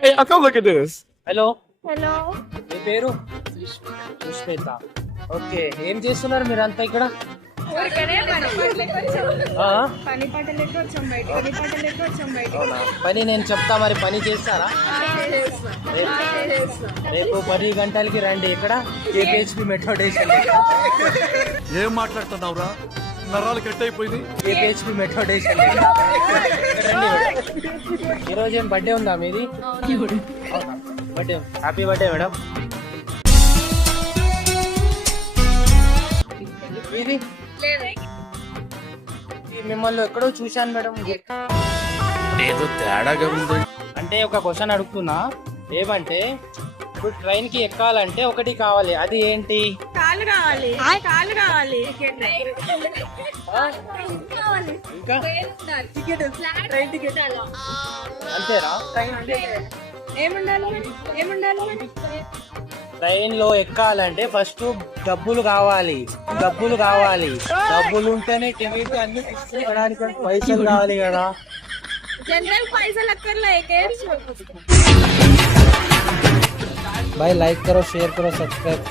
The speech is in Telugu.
Hey, come look at this. Hello, hello, మీ పేరు? సుష్మిత. ఓకే, ఏం చేస్తున్నారు మీరంతా ఇక్కడ? ఊరికనే ఆ? పని పాటలకి వచ్చాం బయట. అవునా? పని నేను చెప్తా, మరి పని చేస్తారా? రేపు 10 గంటలకి రండి. ఇక్కడ కేపీహెచ్పి మెట్రో స్టేషన్. ఏం మాట్లాడుతున్నావురా? నరాలు కట్ అయిపోయింది. కేపీహెచ్పి మెట్రో స్టేషన్. ఈరోజు ఏం బర్త్డే ఉందా మీది? బర్త్డే. Happy birthday madam. మీది? మిమ్మల్ని ఎక్కడో చూశాను మేడం. ఏదో తేడాగా ఉంది. అంటే ఒక క్వశ్చన్ అడుగుతున్నా, ఏమంటే ఇప్పుడు ట్రైన్ కి ఎక్కాలంటే ఒకటి కావాలి, అది ఏంటి? కాళ్ళు కావాలి. ఇంకా ట్రైన్ టికెట్ అంతేరా? ఏముండాలి? ట్రైన్ లో ఎక్కాలంటే ఫస్ట్ డబ్బులు కావాలి. డబ్బులు ఉంటేనే టికెట్ అన్ని తీసుకోవడానికి పైసలు కావాలి కదా. జనరల్ పైసలు అక్కర్లే. भाई लाइक करो, शेयर करो, सब्सक्राइब करो.